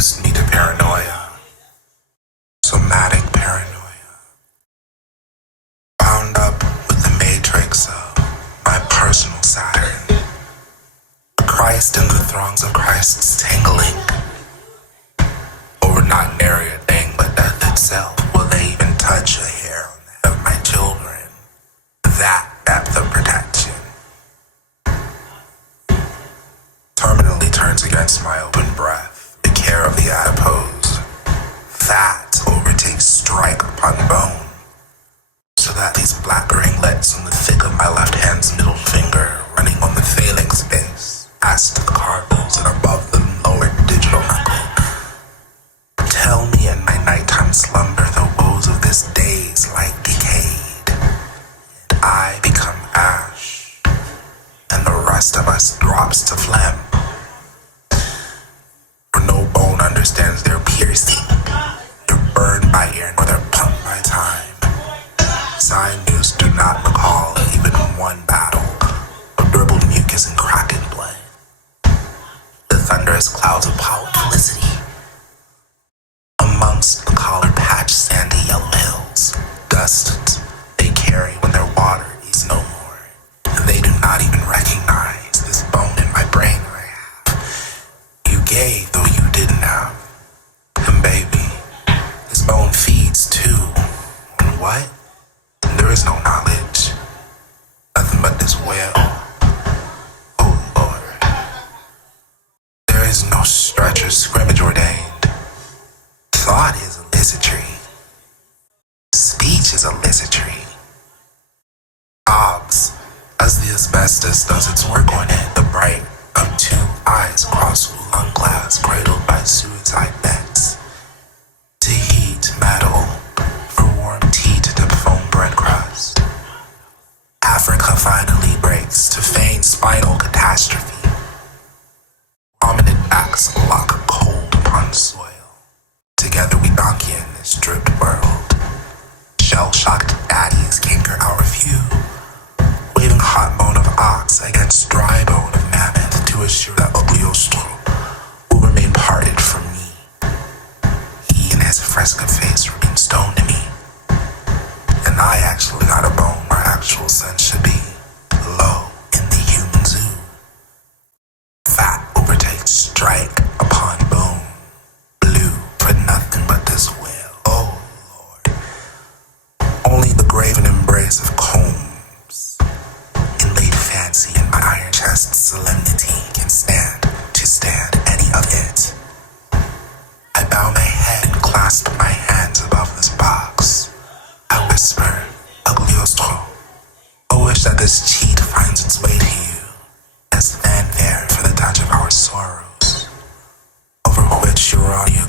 introduced me to paranoia, somatic paranoia, bound up with the matrix of my personal Saturn, Christ in the throngs of Christ's tangling, over not nary a thing but death itself. Will they even touch a hair on the head of my children? That depth of protection terminally turns against my open breath, the care of the adipose. That overtakes strike upon bone, so that these black ringlets on the thick of my left hand's middle finger, running on the phalanx base, past the cardinals and above the lower digital knuckle, tell me in my nighttime slumber the woes of this day's light decayed, and I become ash, and the rest of us drops to phlegm. For no bone understands their piercing, they're burned by air, nor they're pumped by time. Sinews do not recall even one battle of dribbled mucus and cracking blood. The thunderous clouds of powered felicity amongst the collar-patched sandy yellow hills, dust they carry when their water is no more, and they do not even recognize this bone in my brain I have. You gave though you didn't have, and baby, this bone feeds too. And what? There is no knowledge, nothing but this well. Oh Lord, there is no stretch or scrimmage ordained. Thought is illicitry. Speech is illicitry. Dogs, as the asbestos does its work on it, the bright of two eyes across lung glass cradled by suicide nets. To heat metal, for warm tea to dip foam bread crust. Africa finally breaks to feign spinal catastrophe. Prominent backs lock cold upon soil. Together we donkey in this stripped world. Shell-shocked daddies canker our view, waving hot bone of ox against dry bone of mammoth to assure that Ogliostro will remain parted from me. He and his fresca face remain stone to me, and I actually got a bone where actual sense should be, low in the human zoo. Fat overtakes strike upon bone, blue for nothing but this whale. Oh Lord, only the graven embrace of combs, inlaid fancy in my iron chest solemnity can stand any of it. I bow my head and clasp my hands above this box. I whisper, Ogliostro, I wish that this cheat finds its way to you as fanfare for the touch of our sorrows, over which your audio